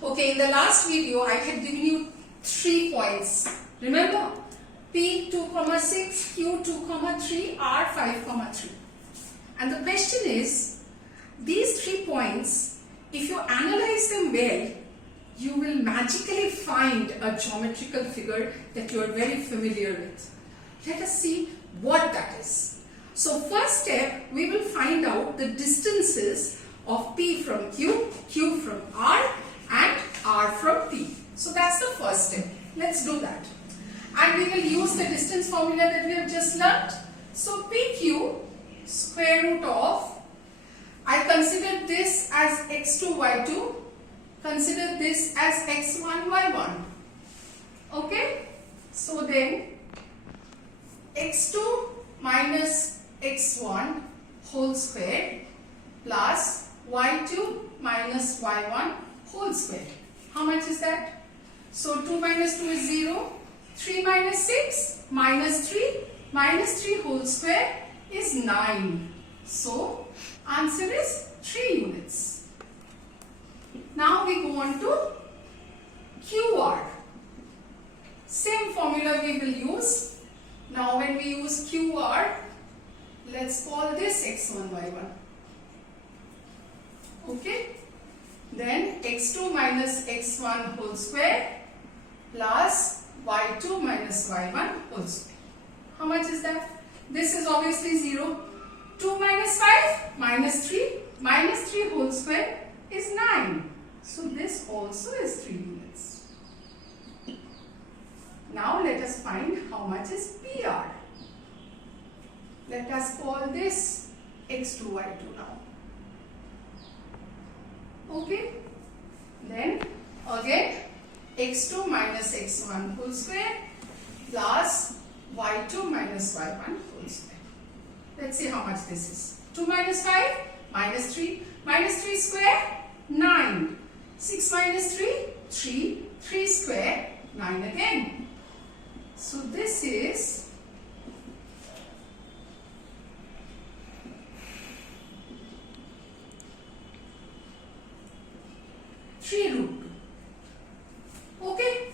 Okay, in the last video I had given you 3 points. Remember? P 2,6, Q 2,3, R 5,3. And the question is, these 3 points, if you analyze them well, you will magically find a geometrical figure that you are very familiar with. Let us see what that is. So first step, we will find out the distances of P from Q, Q from R and R from P. So that's the first step. Let's do that. And we will use the distance formula that we have just learnt. So PQ square root of, I consider this as x2, y2. Consider this as x1, y1. Okay? So then x2 minus x1 whole square plus y2 minus y1 whole square. How much is that? So 2 minus 2 is 0. 3 minus 6 minus 3 whole square is 9. So answer is 3 units. Now we go on to QR. Same formula we will use. Now when we use QR, let's call this x1, y1. Okay? Then x2 minus x1 whole square plus y2 minus y1 whole square. How much is that? This is obviously 0. 2 minus 5 minus 3 whole square is 9. So this also is 3 units. Now let us find how much is PR. Let us call this x2, y2 now. Okay? Then again x2 minus x1 whole square plus y2 minus y1 whole square. Let's see how much this is. 2 minus 5 minus 3 square 9. 6 minus 3 3 square 9 again. So this is 3 root 2. Okay?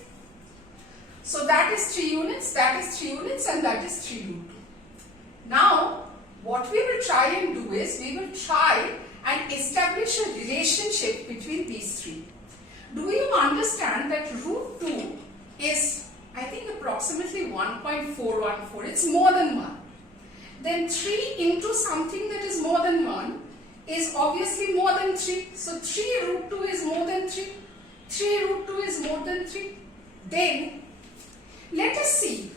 So that is 3 units, that is 3 units and that is 3 root 2. Now what we will try and do is, we will try and establish a relationship between these 3. Do you understand that root 2 is, I think, approximately 1.414. It's more than 1. Then 3 into something that is more than 1 is obviously more than 3. So 3 root 2 is more than 3. 3 root 2 is more than 3. Then let us see,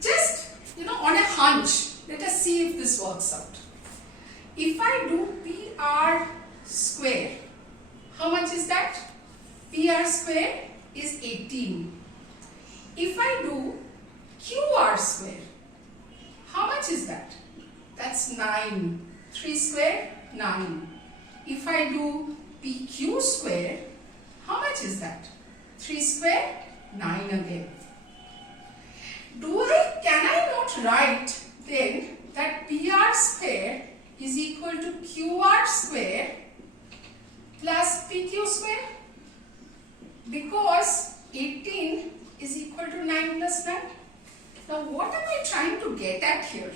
just on a hunch, let us see if this works out. If I do PR square, how much is that? PR square is 18. If I do QR square, how much is that? That's 9. 3 square, 9. If I do PQ square, how much is that? 3 square, 9 again. Can I not write then that PR square is equal to QR square plus PQ square? Because 18 is equal to 9 plus 9. Now what am I trying to get at here?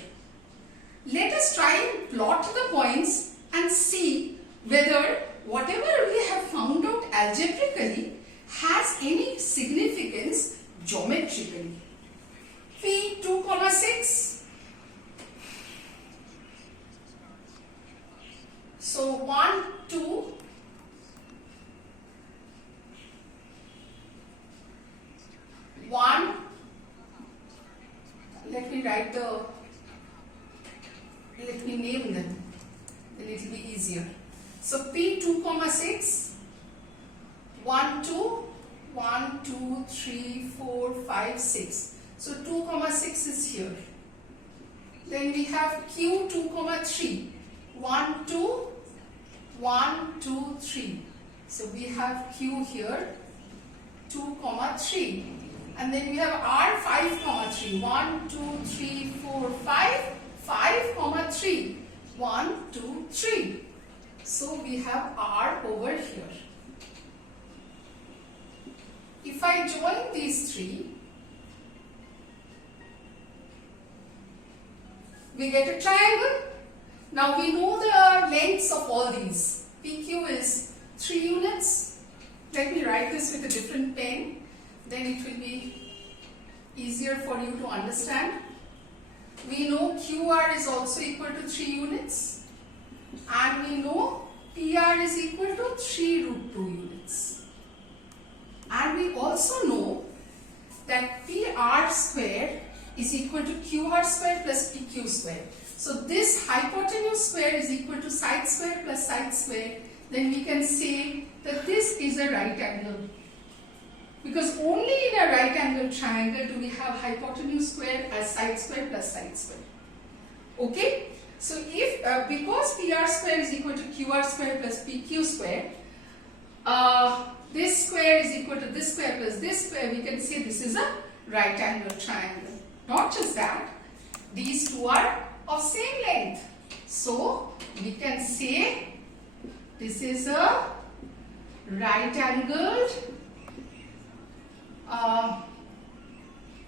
Let us try and plot the points and see whether whatever we have found out algebraically has any significance geometrically. P 2,6. So 1, 2, 1. Let me name them. Then it will be easier. So P 2,6. 1, 2, 1, 2, 3, 4, 5, 6. So 2,6 is here. Then we have Q 2,3. 1, 2, 1, 2, 3. So we have Q here 2,3. And then we have R 5,3. 1, 2, 3, 4, 5. 5,3. 1, 2, 3. So we have R over here. I join these three, we get a triangle. Now we know the lengths of all these. PQ is 3 units. Let me write this with a different pen, then it will be easier for you to understand. We know QR is also equal to 3 units, and we know PR is equal to 3 root 2 units. And we also know that PR square is equal to QR square plus PQ square. So this hypotenuse square is equal to side square plus side square. Then we can say that this is a right angle. Because only in a right angle triangle do we have hypotenuse square as side square plus side square. Okay? So if because PR square is equal to QR square plus PQ square, this square is equal to this square plus this square, we can say this is a right angle triangle. Not just that, these two are of same length. So we can say this is a right angled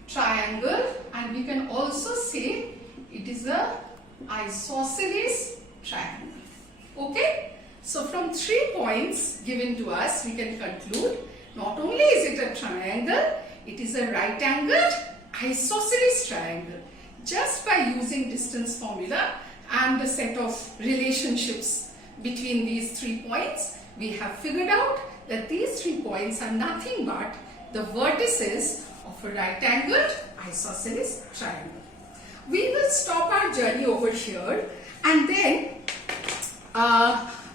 triangle, and we can also say it is a isosceles triangle. Okay? So from 3 points given to us, we can conclude not only is it a triangle, it is a right angled isosceles triangle. Just by using distance formula and the set of relationships between these 3 points, we have figured out that these 3 points are nothing but the vertices of a right angled isosceles triangle. We will stop our journey over here, and then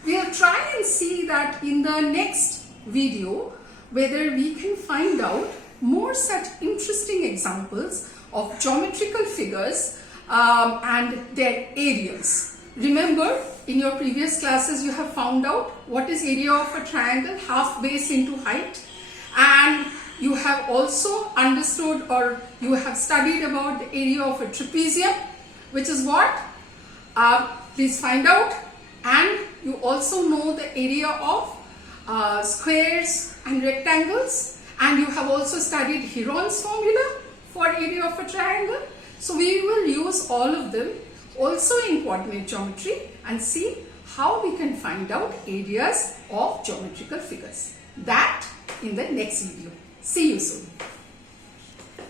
we'll try and see that in the next video whether we can find out more such interesting examples of geometrical figures and their areas. Remember, in your previous classes you have found out what is area of a triangle, half base into height, and you have also understood or you have studied about the area of a trapezium, which is what? Please find out. And you also know the area of squares and rectangles, and you have also studied Heron's formula for area of a triangle. So we will use all of them also in coordinate geometry and see how we can find out areas of geometrical figures. That in the next video. See you soon.